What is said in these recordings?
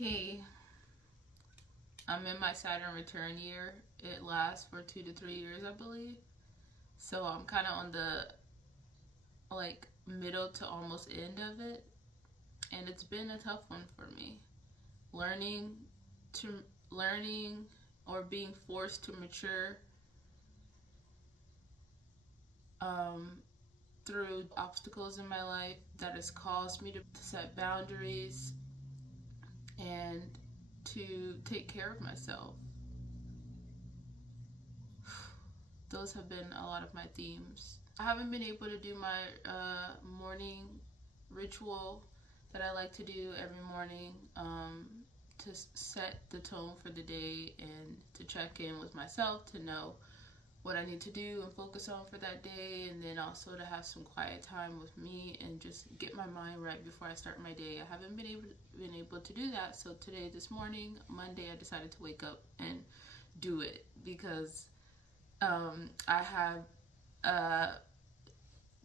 Hey, I'm in my Saturn return year. It lasts for 2 to 3 years, I believe. So I'm kind of on the middle to almost end of it, and it's been a tough one for me. Learning to learning or being forced to mature um, through obstacles in my life that has caused me to set boundaries and to take care of myself. Those have been a lot of my themes. I haven't been able to do my morning ritual that I like to do every morning to set the tone for the day and to check in with myself to know what I need to do and focus on for that day, and then also to have some quiet time with me and just get my mind right before I start my day. I haven't been able to do that, so today, this morning, Monday, I decided to wake up and do it because I have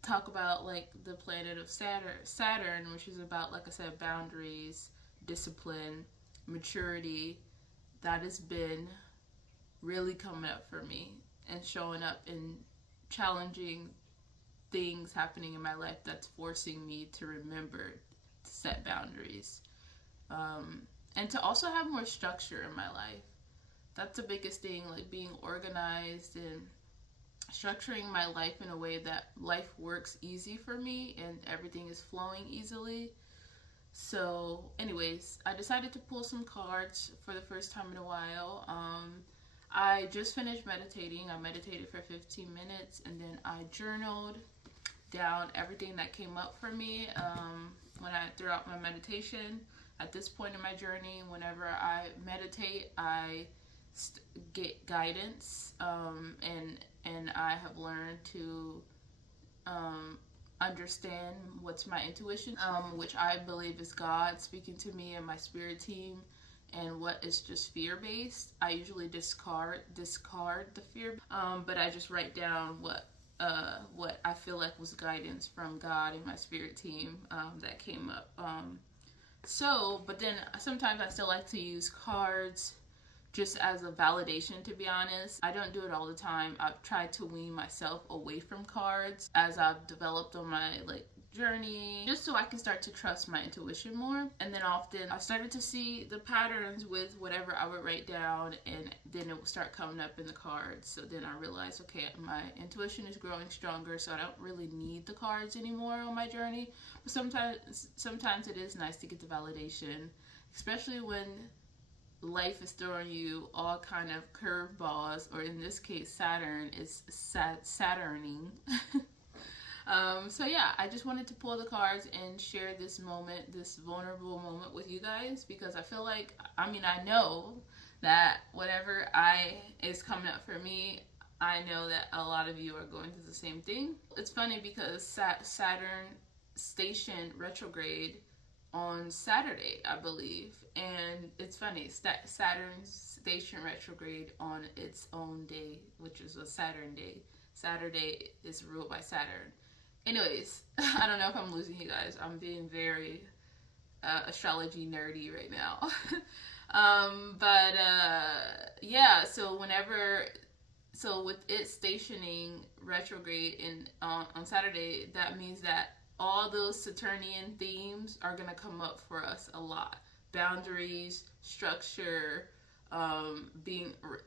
talk about like the planet of Saturn, which is about, like I said, boundaries, discipline, maturity. That has been really coming up for me and showing up in challenging things happening in my life that's forcing me to remember to set boundaries, and to also have more structure in my life. That's the biggest thing, like being organized and structuring my life in a way that life works easy for me and everything is flowing easily. So, anyways, I decided to pull some cards for the first time in a while. I just finished meditating. I meditated for 15 minutes and then I journaled down everything that came up for me when I throughout my meditation. At this point in my journey, whenever I meditate, I get guidance, and I have learned to understand what's my intuition, which I believe is God speaking to me and my spirit team, and what is just fear based. I usually discard the fear, but I just write down what I feel like was guidance from God and my spirit team that came up. But then sometimes I still like to use cards just as a validation, to be honest. I don't do it all the time. I've tried to wean myself away from cards as I've developed on my journey, just so I can start to trust my intuition more. And then often I started to see the patterns with whatever I would write down, and then it would start coming up in the cards. So then I realized, okay, my intuition is growing stronger, so I don't really need the cards anymore on my journey. But sometimes it is nice to get the validation, especially when life is throwing you all kind of curveballs, or in this case, Saturn is Saturning. So yeah, I just wanted to pull the cards and share this moment, this vulnerable moment with you guys, because I feel like, I know that whatever is coming up for me, I know that a lot of you are going through the same thing. It's funny because Saturn stationed retrograde on Saturday, I believe. And it's funny, Saturn's station retrograde on its own day, which is a Saturn day. Saturday is ruled by Saturn. Anyways, I don't know if I'm losing you guys. I'm being very astrology nerdy right now. Yeah, so with it stationing retrograde on Saturday, that means that all those Saturnian themes are going to come up for us a lot. Boundaries, structure,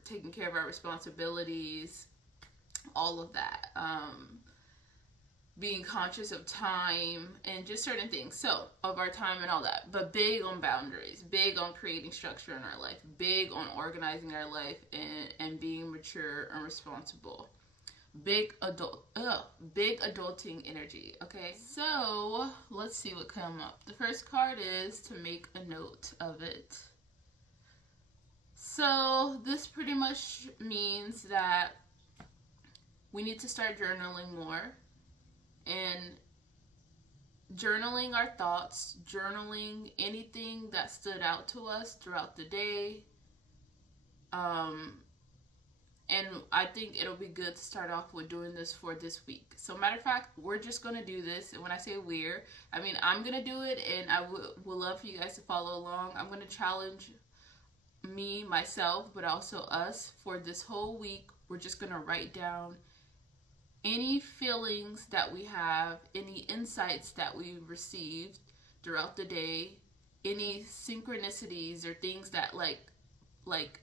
taking care of our responsibilities, all of that. Being conscious of time and just certain things. So, of our time and all that. But big on boundaries, big on creating structure in our life, big on organizing our life and being mature and responsible. Big adulting energy. Okay, so let's see what come up. The first card is to make a note of it. So this pretty much means that we need to start journaling more, and journaling our thoughts, journaling anything that stood out to us throughout the day, And I think it'll be good to start off with doing this for this week. So matter of fact, we're just going to do this. And when I say we're, I mean I'm going to do it, and I would love for you guys to follow along. I'm going to challenge me, myself, but also us for this whole week. We're just going to write down any feelings that we have, any insights that we received throughout the day, any synchronicities or things that like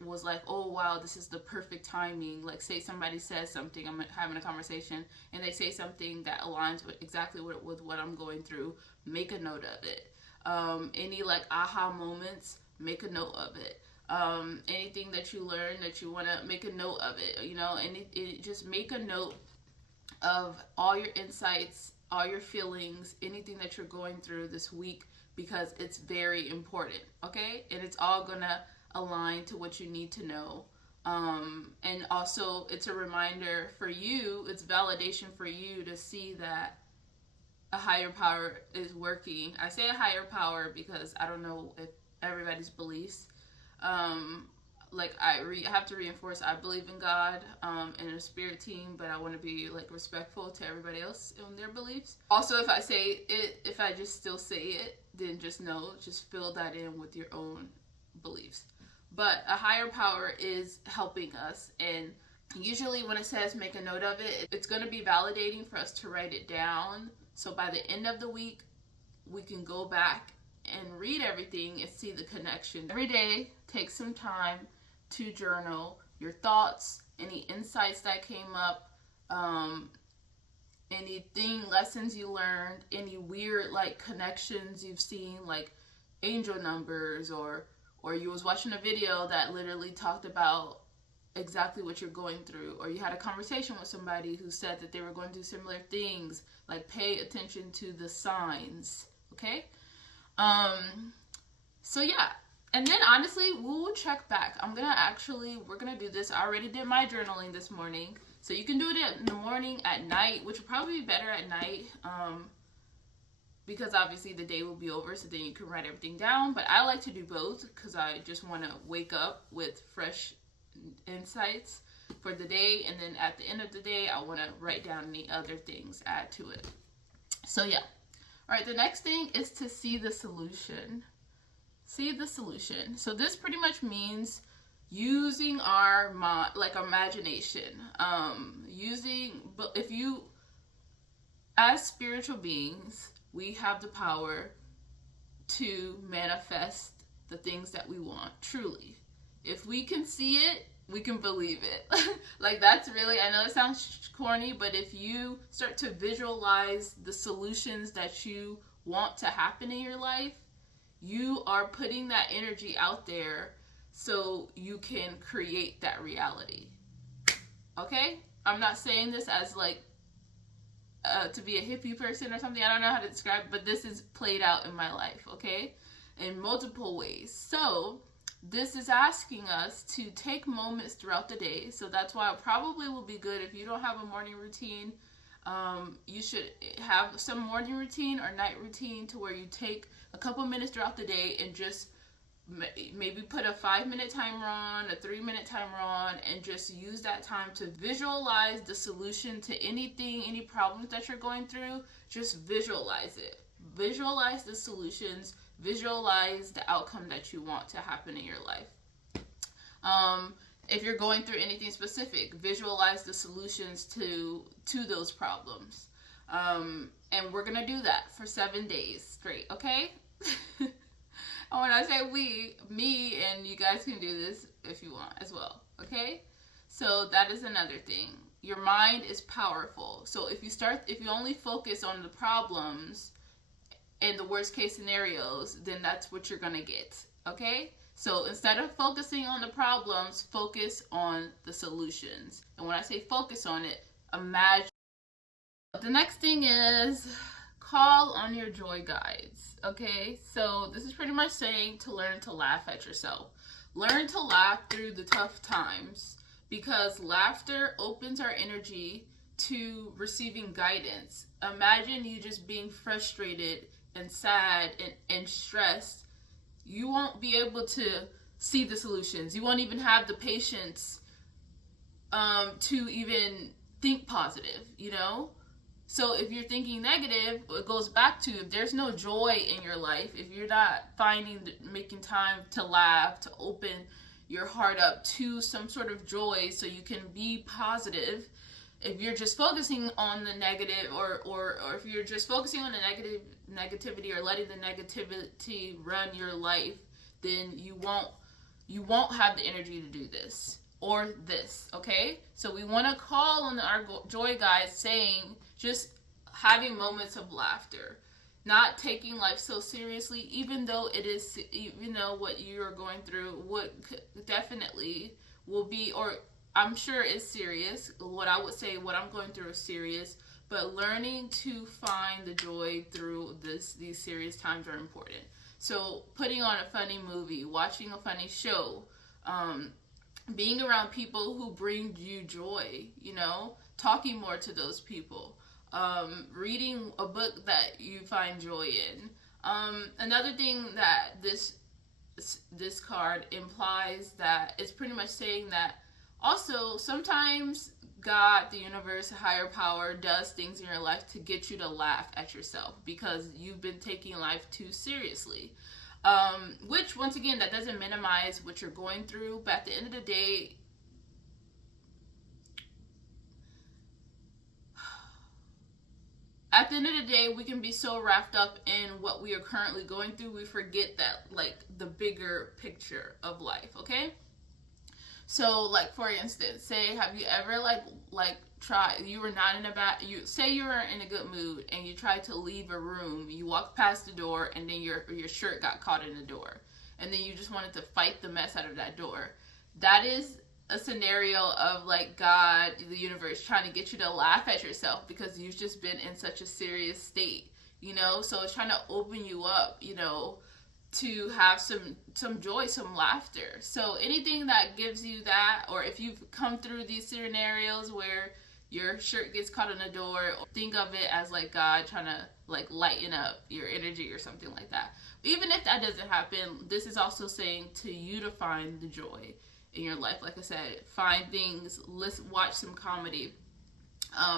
was like, oh wow, this is the perfect timing. Like say somebody says something, I'm having a conversation and they say something that aligns with exactly with what I'm going through, make a note of it. Any like aha moments, make a note of it. Anything that you learn that you want to make a note of it, you know, and just make a note of all your insights, all your feelings, anything that you're going through this week, because it's very important, okay? And it's all gonna align to what you need to know. And also it's a reminder for you, it's validation for you to see that a higher power is working. I say a higher power because I don't know if everybody's beliefs. Like I have to reinforce, I believe in God and a spirit team, but I want to be like respectful to everybody else in their beliefs. Also, if I say it, if I just still say it, then just fill that in with your own beliefs. But a higher power is helping us, and usually when it says make a note of it, it's going to be validating for us to write it down. So by the end of the week, we can go back and read everything and see the connection. Every day, take some time to journal your thoughts, any insights that came up, anything, lessons you learned, any weird like connections you've seen, like angel numbers, or you was watching a video that literally talked about exactly what you're going through, or you had a conversation with somebody who said that they were going through similar things. Like pay attention to the signs, okay? So yeah, and then honestly, we'll check back. We're gonna do this. I already did my journaling this morning, so you can do it in the morning, at night, which would probably be better at night, because obviously the day will be over, so then you can write everything down. But I like to do both because I just want to wake up with fresh insights for the day, and then at the end of the day, I want to write down any other things, add to it. So yeah. All right, the next thing is to see the solution. See the solution. So this pretty much means using our mind, like imagination. If you, as spiritual beings, we have the power to manifest the things that we want, truly. If we can see it, we can believe it. Like that's really, I know it sounds corny, but if you start to visualize the solutions that you want to happen in your life, you are putting that energy out there so you can create that reality. Okay? I'm not saying this as like to be a hippie person or something. I don't know how to describe it, but this is played out in my life, okay? In multiple ways. So this is asking us to take moments throughout the day. So that's why it probably will be good if you don't have a morning routine. You should have some morning routine or night routine to where you take a couple minutes throughout the day and just maybe put a 5-minute timer on, a 3-minute timer on, and just use that time to visualize the solution to anything, any problems that you're going through. Just visualize it. Visualize the solutions. Visualize the outcome that you want to happen in your life. If you're going through anything specific, visualize the solutions to those problems. And we're going to do that for 7 days straight, okay? And when I say we, me, and you guys can do this if you want as well, okay? So that is another thing. Your mind is powerful. So if you only focus on the problems and the worst case scenarios, then that's what you're going to get, okay? So instead of focusing on the problems, focus on the solutions. And when I say focus on it, imagine. The next thing is call on your joy guides, okay? So this is pretty much saying to learn to laugh at yourself. Learn to laugh through the tough times, because laughter opens our energy to receiving guidance. Imagine you just being frustrated and sad and stressed. You won't be able to see the solutions. You won't even have the patience to even think positive, you know? So if you're thinking negative, it goes back to if there's no joy in your life, if you're not making time to laugh, to open your heart up to some sort of joy so you can be positive, if you're just focusing on the negative, or if you're just focusing on the negativity or letting the negativity run your life, then you won't have the energy to do this or this, okay? So we want to call on our joy guides, saying just having moments of laughter, not taking life so seriously, even though what you're going through definitely will be, or I'm sure is serious. What I would say, what I'm going through is serious, but learning to find the joy through these serious times are important. So putting on a funny movie, watching a funny show, being around people who bring you joy, talking more to those people, reading a book that you find joy in. Another thing that this card implies, that it's pretty much saying that also sometimes God, the universe, higher power does things in your life to get you to laugh at yourself because you've been taking life too seriously. Which, once again, that doesn't minimize what you're going through, but at the end of the day, we can be so wrapped up in what we are currently going through, we forget that, like, the bigger picture of life, okay? So, like, for instance, say, have you ever, you were not in say you were in a good mood and you tried to leave a room, you walked past the door and then your shirt got caught in the door, and then you just wanted to fight the mess out of that door. That is a scenario of, like, God, the universe, trying to get you to laugh at yourself because you've just been in such a serious state, so it's trying to open you up, to have some joy, some laughter. So anything that gives you that, or if you've come through these scenarios where your shirt gets caught in the door, think of it as, like, God trying to, like, lighten up your energy or something like that. Even if that doesn't happen, this is also saying to you to find the joy in your life. Like I said, find things, watch some comedy,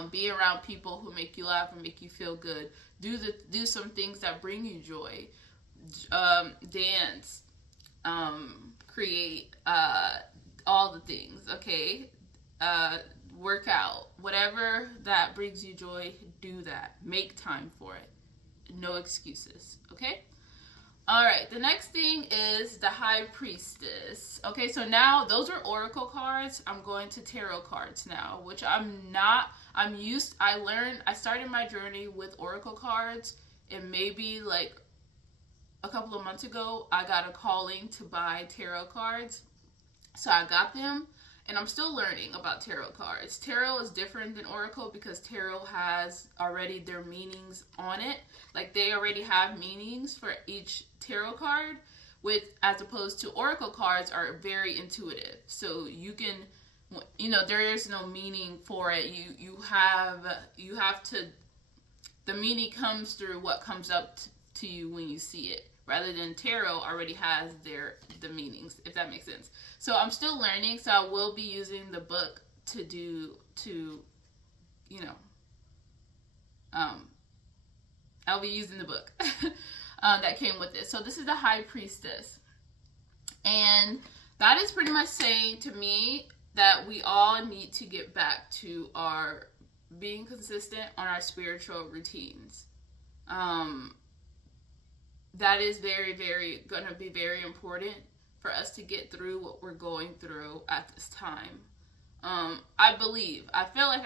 be around people who make you laugh and make you feel good. Do some things that bring you joy. Dance, create, all the things, okay? Work out, whatever that brings you joy, do that. Make time for it. No excuses, okay? All right, the next thing is the High Priestess. Okay, so now those are oracle cards. I'm going to tarot cards now, which I started my journey with oracle cards, and maybe like a couple of months ago, I got a calling to buy tarot cards. So I got them, and I'm still learning about tarot cards. Tarot is different than oracle because tarot has already their meanings on it. Like, they already have meanings for each tarot card, as opposed to oracle cards are very intuitive. So you can, there is no meaning for it. You have to, the meaning comes through what comes up to you when you see it, rather than tarot already has the meanings, if that makes sense. So I'm still learning, so I will be using the book I'll be using the book that came with it. So this is the High Priestess, and that is pretty much saying to me that we all need to get back to our being consistent on our spiritual routines. That is very, very going to be very important for us to get through what we're going through at this time. I feel like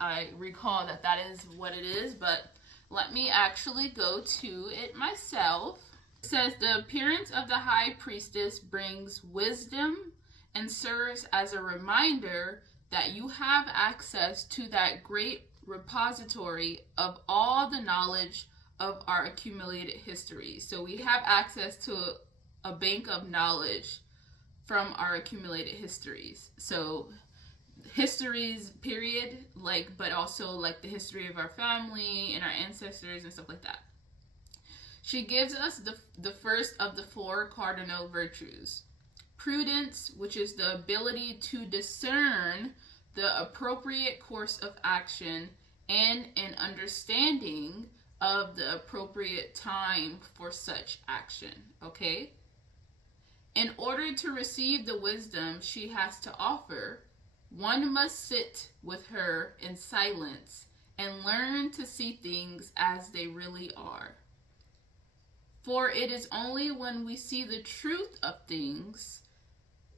I recall that is what it is, but let me actually go to it myself. It says, the appearance of the High Priestess brings wisdom and serves as a reminder that you have access to that great repository of all the knowledge of our accumulated history. So we have access to a bank of knowledge from our accumulated histories. So histories, period, but also the history of our family and our ancestors and stuff like that. She gives us the first of the 4 cardinal virtues. Prudence, which is the ability to discern the appropriate course of action and an understanding of the appropriate time for such action. Okay? In order to receive the wisdom she has to offer, one must sit with her in silence and learn to see things as they really are. For it is only when we see the truth of things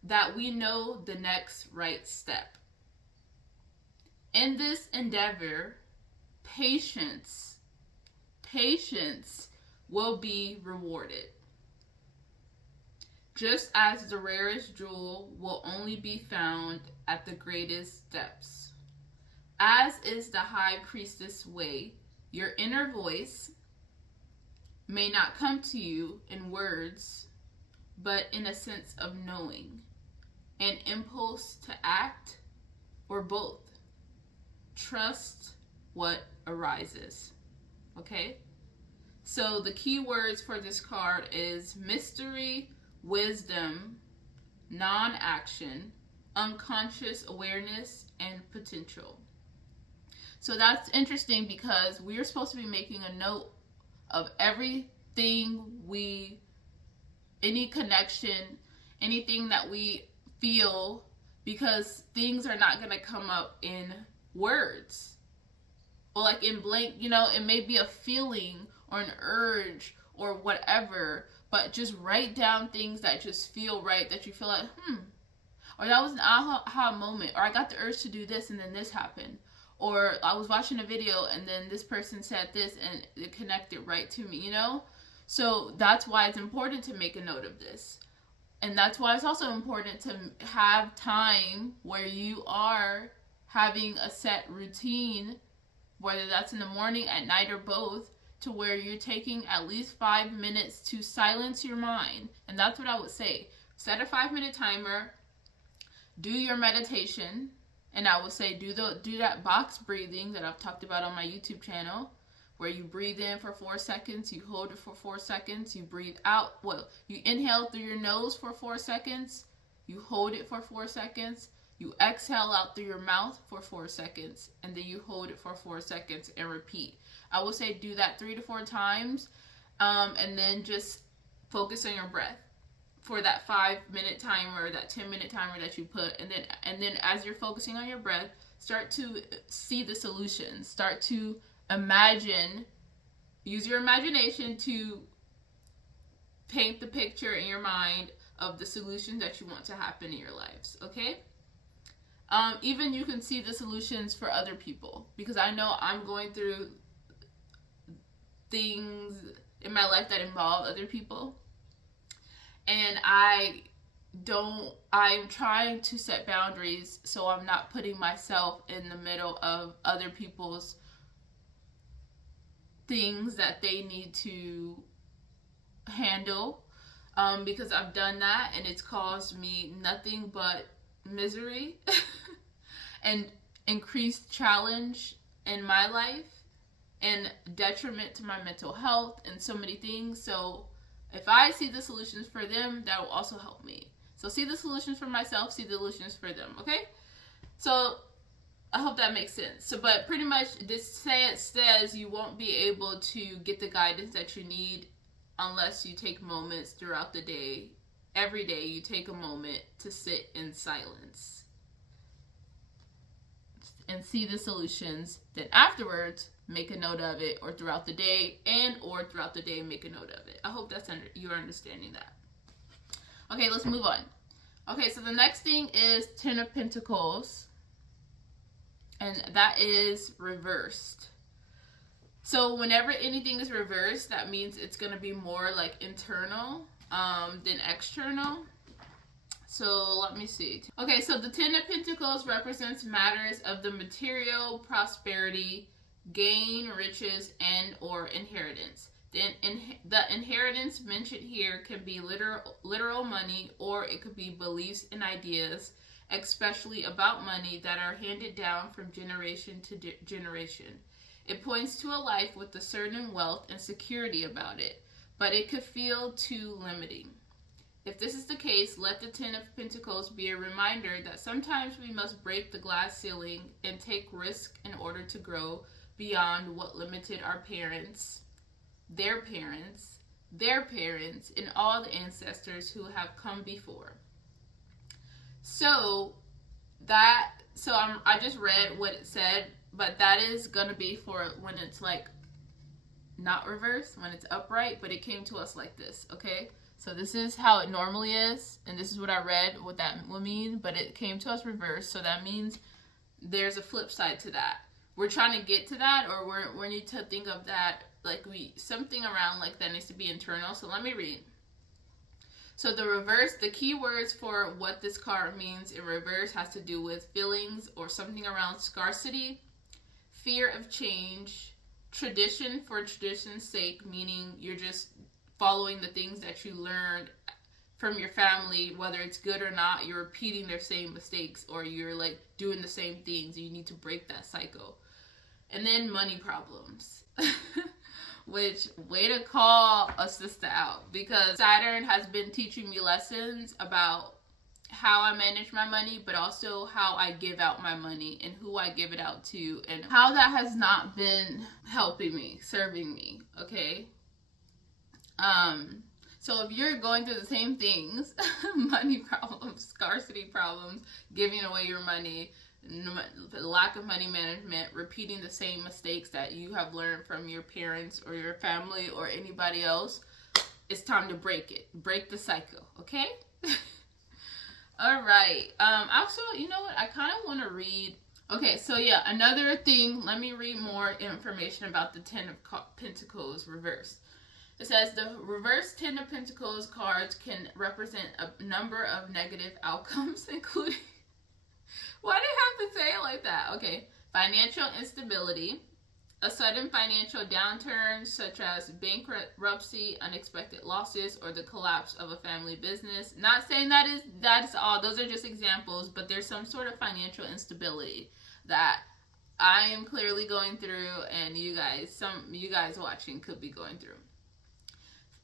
that we know the next right step. In this endeavor, patience will be rewarded. Just as the rarest jewel will only be found at the greatest depths. As is the high priestess way, your inner voice may not come to you in words, but in a sense of knowing, an impulse to act, or both. Trust what arises. Okay? So the key words for this card is mystery, wisdom, non-action, unconscious awareness, and potential. So that's interesting because we are supposed to be making a note of everything any connection, anything that we feel, because things are not going to come up in words. Or like in blank, it may be a feeling or an urge or whatever, but just write down things that just feel right, that you feel like, or that was an aha moment, or I got the urge to do this and then this happened. Or I was watching a video and then this person said this and it connected right to me, So that's why it's important to make a note of this. And that's why it's also important to have time where you are having a set routine, whether that's in the morning, at night, or both, to where you're taking at least 5 minutes to silence your mind. And that's what I would say. Set a 5-minute timer, do your meditation. And I would say do that box breathing that I've talked about on my YouTube channel, where you breathe in for 4 seconds, you hold it for 4 seconds, you breathe out. You inhale through your nose for 4 seconds, you hold it for 4 seconds, you exhale out through your mouth for 4 seconds, and then you hold it for 4 seconds and repeat. I would say do that 3 to 4 times, and then just focus on your breath for that 5-minute timer, that 10-minute timer that you put, and then as you're focusing on your breath, start to see the solutions. Start to imagine, use your imagination to paint the picture in your mind of the solutions that you want to happen in your lives, okay? Even you can see the solutions for other people, because I know I'm going through things in my life that involve other people. And I'm trying to set boundaries so I'm not putting myself in the middle of other people's things that they need to handle, because I've done that and it's caused me nothing but misery and increased challenge in my life and detriment to my mental health and so many things. So if I see the solutions for them, that will also help me. So see the solutions for myself, see the solutions for them, okay? So I hope that makes sense. So, but pretty much this says you won't be able to get the guidance that you need unless you take moments throughout the day. Every day you take a moment to sit in silence and see the solutions. Then afterwards, make a note of it, or throughout the day, make a note of it. I hope you're understanding that. Okay, let's move on. Okay, so the next thing is 10 of Pentacles, and that is reversed. So whenever anything is reversed, that means it's going to be more like internal than external. So let me see. Okay, so the 10 of Pentacles represents matters of the material, prosperity, gain, riches, and or inheritance. The inheritance mentioned here can be literal money, or it could be beliefs and ideas, especially about money, that are handed down from generation to generation. It points to a life with a certain wealth and security about it, but it could feel too limiting. If this is the case, let the Ten of Pentacles be a reminder that sometimes we must break the glass ceiling and take risk in order to grow beyond what limited our parents, their parents, their parents, and all the ancestors who have come before. I just read what it said, but that is going to be for when it's like not reversed, when it's upright, but it came to us like this, okay? So this is how it normally is, and this is what I read, what that will mean, but it came to us reversed, so that means there's a flip side to that. We're trying to get to that, or we need to think of that, like something around like that needs to be internal. So let me read. So the reverse, the key words for what this card means in reverse has to do with feelings or something around scarcity, fear of change, tradition for tradition's sake, meaning you're just following the things that you learned from your family, whether it's good or not, you're repeating their same mistakes, or you're like doing the same things. You need to break that cycle. And then money problems. Which, way to call a sister out, because Saturn has been teaching me lessons about how I manage my money, but also how I give out my money and who I give it out to, and how that has not been helping me, serving me, okay? So if you're going through the same things, money problems, scarcity problems, giving away your money, lack of money management, repeating the same mistakes that you have learned from your parents or your family or anybody else, it's time to break it. Break the cycle, okay? All right. Also, you know what? I kind of want to read. Okay, so yeah, another thing. Let me read more information about the Ten of Pentacles reversed. It says the reverse Ten of Pentacles cards can represent a number of negative outcomes, including... Why do you have to say it like that? Okay. Financial instability, a sudden financial downturn such as bankruptcy, unexpected losses, or the collapse of a family business. Not saying that is all. Those are just examples, but there's some sort of financial instability that I am clearly going through, and you guys watching could be going through.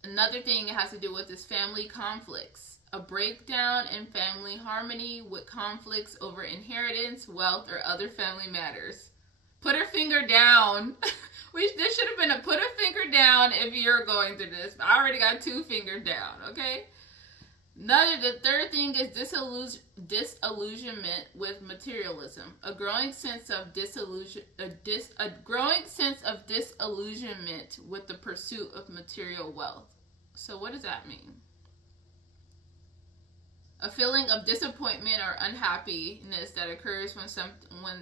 Another thing it has to do with is family conflicts. A breakdown in family harmony with conflicts over inheritance, wealth, or other family matters. Put her finger down. This should have been a put a finger down if you're going through this. I already got 2 fingers down, okay? The third thing is disillusionment with materialism. A growing sense of disillusionment with the pursuit of material wealth. So what does that mean? A feeling of disappointment or unhappiness that occurs when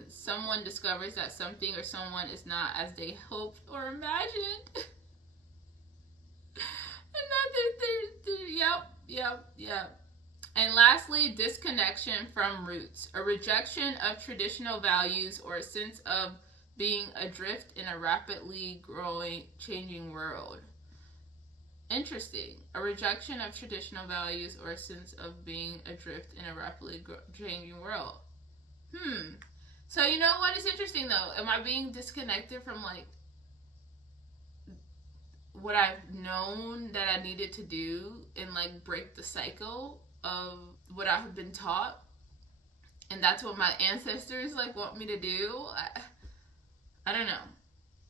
someone discovers that something or someone is not as they hoped or imagined. Yep. And lastly, disconnection from roots. A rejection of traditional values or a sense of being adrift in a rapidly changing world. Interesting. A rejection of traditional values or a sense of being adrift in a rapidly changing world. So you know what is interesting though? Am I being disconnected from like what I've known that I needed to do and like break the cycle of what I have been taught? And that's what my ancestors like want me to do? I don't know.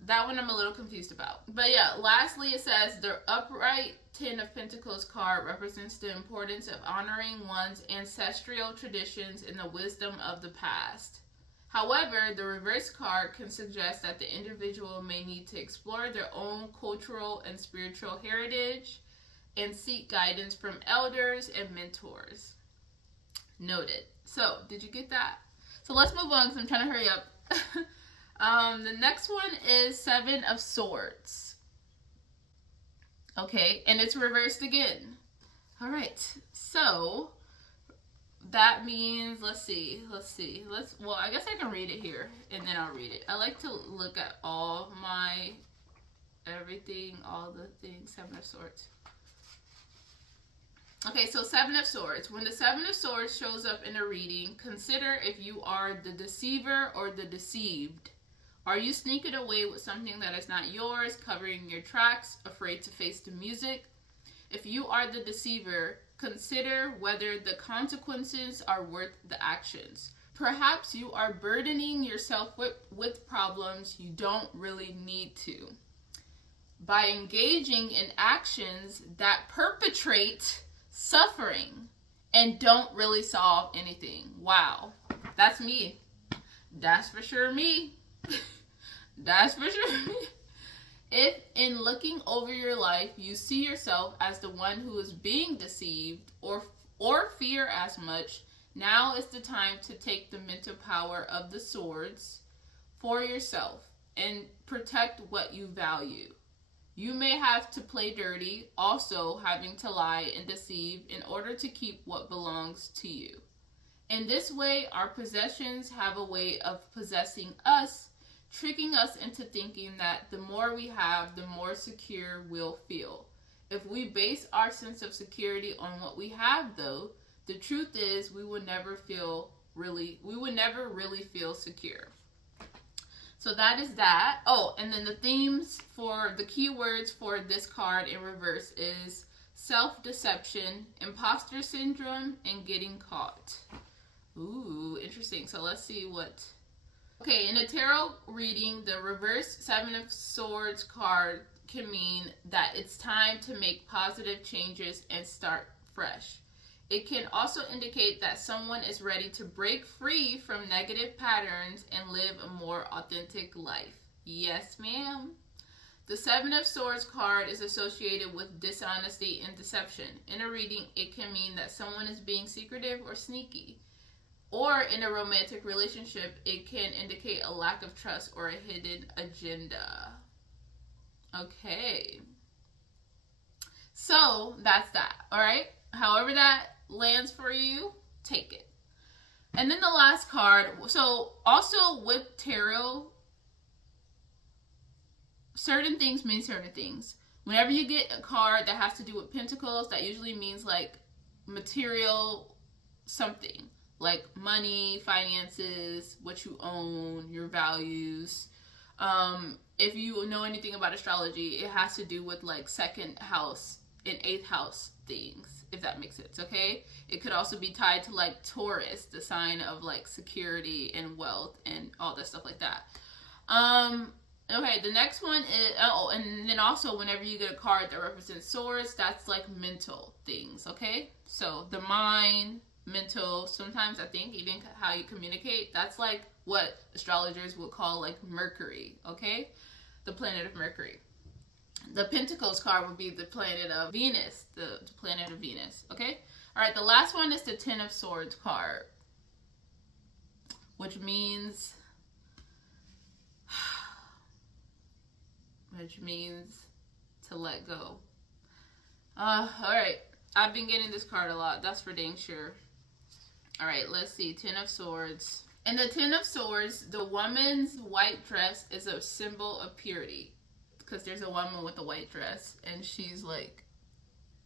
That one I'm a little confused about. But yeah, lastly it says the upright Ten of Pentacles card represents the importance of honoring one's ancestral traditions and the wisdom of the past. However, the reverse card can suggest that the individual may need to explore their own cultural and spiritual heritage and seek guidance from elders and mentors. Noted. So, did you get that? So let's move on because I'm trying to hurry up. The next one is Seven of Swords. Okay, and it's reversed again. All right, so that means, let's see. Well, I guess I can read it here, and then I'll read it. I like to look at all my, everything, all the things, Seven of Swords. Okay, so Seven of Swords. When the Seven of Swords shows up in a reading, consider if you are the deceiver or the deceived. Are you sneaking away with something that is not yours, covering your tracks, afraid to face the music? If you are the deceiver, consider whether the consequences are worth the actions. Perhaps you are burdening yourself with problems you don't really need to by engaging in actions that perpetrate suffering and don't really solve anything. Wow, that's me. That's for sure me. That's for sure me. If in looking over your life you see yourself as the one who is being deceived or fear as much, now is the time to take the mental power of the swords for yourself and protect what you value. You may have to play dirty, also having to lie and deceive in order to keep what belongs to you. In this way, our possessions have a way of possessing us, tricking us into thinking that the more we have, the more secure we'll feel. If we base our sense of security on what we have, though, the truth is we would never really feel secure. So that is that. Oh, and then the themes for the keywords for this card in reverse is self-deception, imposter syndrome, and getting caught. Ooh, interesting. So let's see what... Okay, in a tarot reading, the reverse Seven of Swords card can mean that it's time to make positive changes and start fresh. It can also indicate that someone is ready to break free from negative patterns and live a more authentic life. Yes, ma'am. The Seven of Swords card is associated with dishonesty and deception. In a reading, it can mean that someone is being secretive or sneaky. Or in a romantic relationship, it can indicate a lack of trust or a hidden agenda. Okay. So that's that, all right? However that lands for you, take it. And then the last card, so also with tarot, certain things mean certain things. Whenever you get a card that has to do with pentacles, that usually means like material something. Like money, finances, what you own, your values. If you know anything about astrology, it has to do with like second house and eighth house things, if that makes sense, okay? It could also be tied to like Taurus, the sign of like security and wealth and all that stuff like that. Okay, the next one is, and then also whenever you get a card that represents swords, that's like mental things, okay? So the mind, mental, sometimes I think even how you communicate, that's like what astrologers would call like Mercury, okay? The planet of Mercury. The Pentacles card would be the planet of Venus, the planet of Venus, okay? All right, the last one is the Ten of Swords card, which means to let go. All right, I've been getting this card a lot, that's for dang sure. All right, let's see. Ten of Swords. In the Ten of Swords, the woman's white dress is a symbol of purity. Because there's a woman with a white dress. And she's like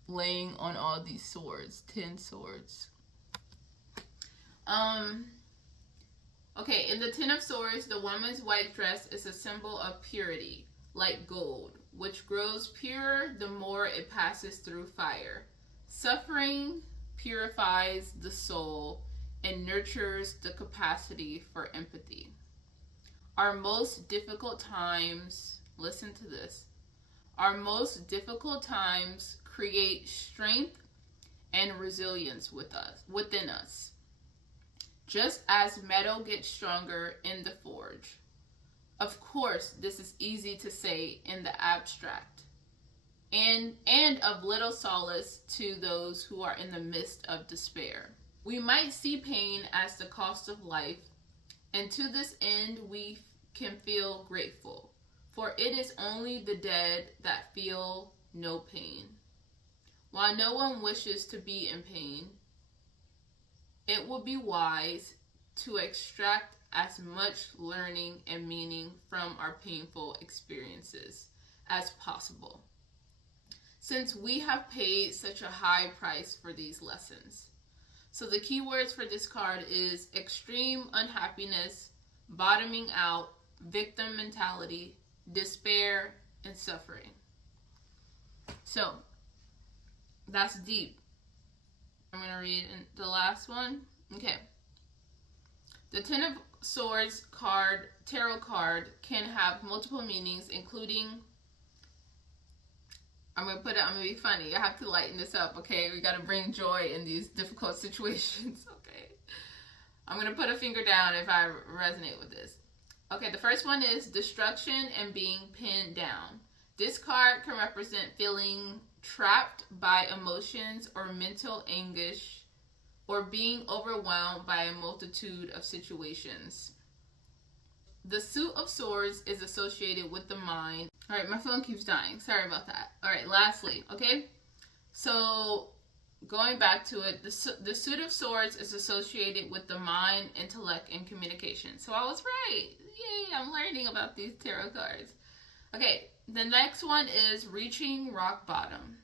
laying on all these swords. 10 swords. Okay, in the Ten of Swords, the woman's white dress is a symbol of purity. Like gold. Which grows purer the more it passes through fire. Suffering purifies the soul and nurtures the capacity for empathy. Our most difficult times, listen to this, our most difficult times create strength and resilience within us. Just as metal gets stronger in the forge. Of course, this is easy to say in the abstract. And of little solace to those who are in the midst of despair. We might see pain as the cost of life, and to this end we can feel grateful, for it is only the dead that feel no pain. While no one wishes to be in pain, it would be wise to extract as much learning and meaning from our painful experiences as possible, since we have paid such a high price for these lessons. So the keywords for this card is extreme unhappiness, bottoming out, victim mentality, despair, and suffering. So That's deep. I'm going to read the last one. Okay. The Ten of Swords card, tarot card, can have multiple meanings, including, I'm going to be funny. I have to lighten this up, okay? We got to bring joy in these difficult situations, okay? I'm going to put a finger down if I resonate with this. Okay, the first one is destruction and being pinned down. This card can represent feeling trapped by emotions or mental anguish, or being overwhelmed by a multitude of situations. The Suit of Swords is associated with the mind. All right, my phone keeps dying. Sorry about that. All right, lastly, okay? So going back to it, the Suit of Swords is associated with the mind, intellect, and communication. So I was right. Yay, I'm learning about these tarot cards. Okay, the next one is reaching rock bottom.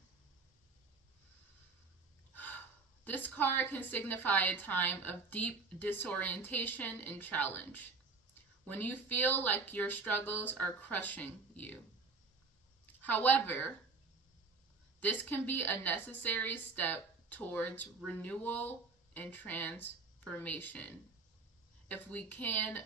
This card can signify a time of deep disorientation and challenge, when you feel like your struggles are crushing you. However, this can be a necessary step towards renewal and transformation. If we can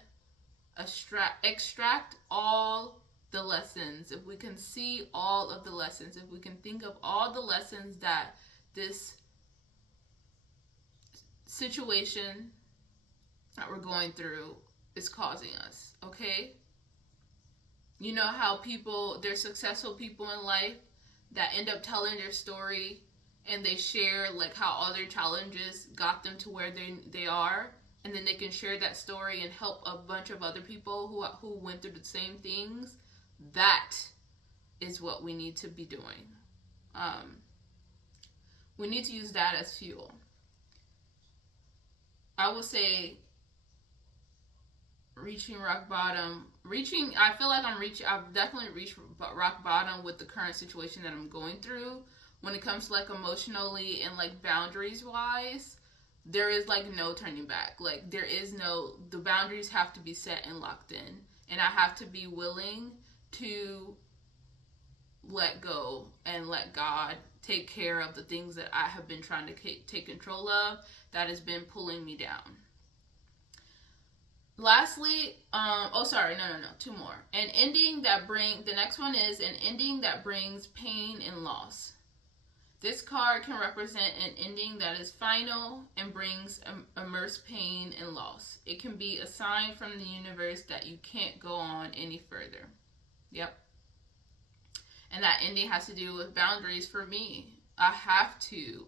extract all the lessons, if we can see all of the lessons, if we can think of all the lessons that this situation that we're going through is causing us, okay? You know how there's successful people in life that end up telling their story and they share like how all their challenges got them to where they are, and then they can share that story and help a bunch of other people who went through the same things. That is what we need to be doing. We need to use that as fuel. I will say reaching rock bottom. I feel like I've definitely reached rock bottom with the current situation that I'm going through. When it comes to like emotionally and like boundaries wise, there is like no turning back. Like the boundaries have to be set and locked in. And I have to be willing to let go and let God take care of the things that I have been trying to take control of that has been pulling me down. Lastly, two more. The next one is an ending that brings pain and loss. This card can represent an ending that is final and brings immense pain and loss. It can be a sign from the universe that you can't go on any further. Yep. And that ending has to do with boundaries for me. I have to,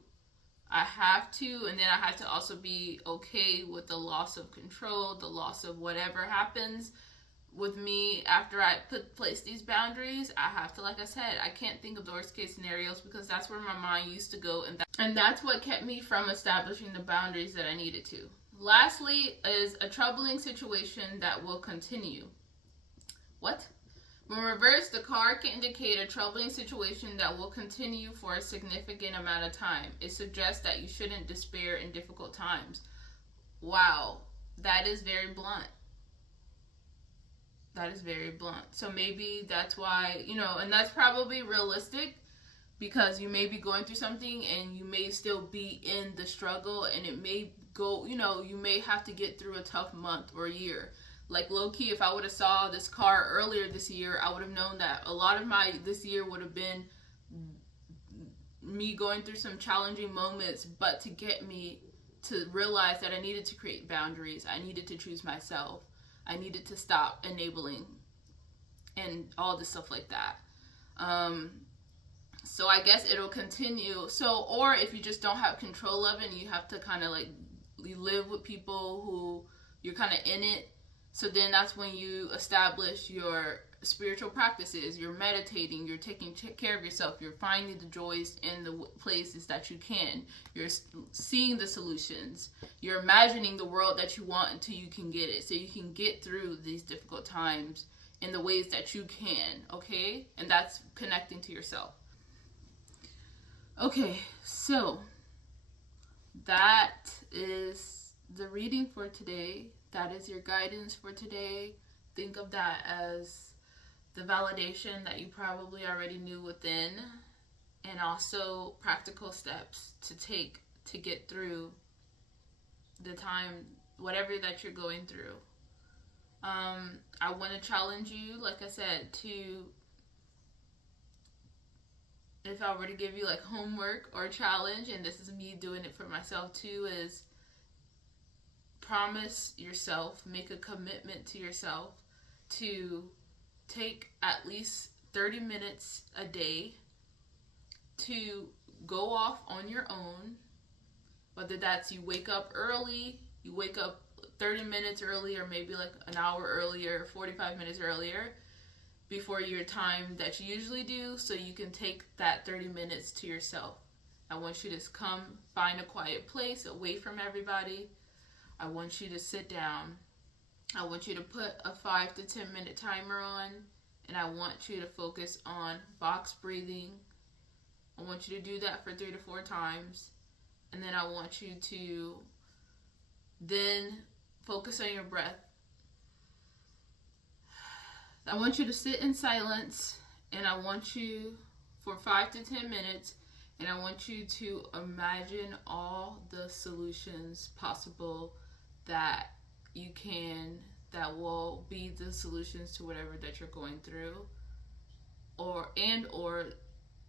and then I have to also be okay with the loss of control, the loss of whatever happens with me after I place these boundaries. I have to, like I said, I can't think of the worst case scenarios because that's where my mind used to go, and that's what kept me from establishing the boundaries that I needed to. Lastly is a troubling situation that will continue. What? When reversed, the card can indicate a troubling situation that will continue for a significant amount of time. It suggests that you shouldn't despair in difficult times. Wow, that is very blunt. That is very blunt. So maybe that's why, and that's probably realistic, because you may be going through something and you may still be in the struggle, and it may go, you may have to get through a tough month or year. Like low-key, if I would have saw this card earlier this year, I would have known that a lot of this year would have been me going through some challenging moments, but to get me to realize that I needed to create boundaries. I needed to choose myself. I needed to stop enabling and all this stuff like that. So I guess it'll continue. Or if you just don't have control of it and you have to kind of like, you live with people who you're kind of in it. So then that's when you establish your spiritual practices. You're meditating, you're taking care of yourself, you're finding the joys in the places that you can. You're seeing the solutions. You're imagining the world that you want until you can get it. So you can get through these difficult times in the ways that you can, okay? And that's connecting to yourself. Okay, so that is the reading for today. That is your guidance for today. Think of that as the validation that you probably already knew within. and also practical steps to take to get through the time, whatever that you're going through. I want to challenge you, like I said, to, if I were to give you like homework or challenge, and this is me doing it for myself too, is promise yourself, make a commitment to yourself to take at least 30 minutes a day to go off on your own. Whether that's you wake up early, you wake up 30 minutes early, or maybe like an hour earlier, 45 minutes earlier before your time that you usually do, so you can take that 30 minutes to yourself. I want you to come find a quiet place away from everybody. I want you to sit down. I want you to put a 5 to 10 minute timer on, and I want you to focus on box breathing. I want you to do that for 3 to 4 times. And then I want you to then focus on your breath. I want you to sit in silence, and I want you for 5 to 10 minutes, and I want you to imagine all the solutions possible that you can, that will be the solutions to whatever that you're going through, or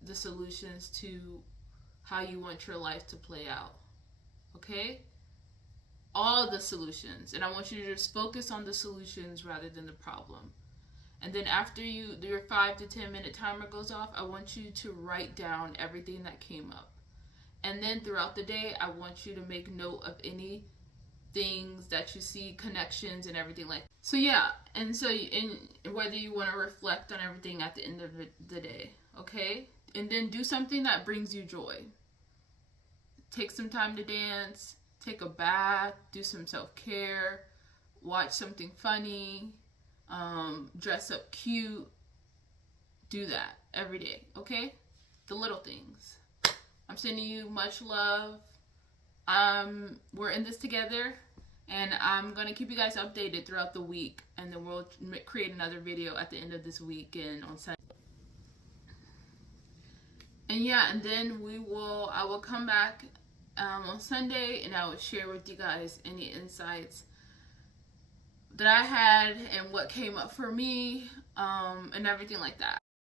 the solutions to how you want your life to play out. Okay? All the solutions. And I want you to just focus on the solutions rather than the problem. And then after your 5 to 10 minute timer goes off, I want you to write down everything that came up. And then throughout the day, I want you to make note of any things that you see, connections and everything like that. So yeah, and so whether you want to reflect on everything at the end of the day, okay? And then do something that brings you joy. Take some time to dance, take a bath, do some self-care, watch something funny, dress up cute. Do that every day, okay? The little things. I'm sending you much love. We're in this together, and I'm going to keep you guys updated throughout the week, and then we'll create another video at the end of this week and on Sunday. And yeah, and then I will come back on Sunday, and I will share with you guys any insights that I had and what came up for me, and everything like that.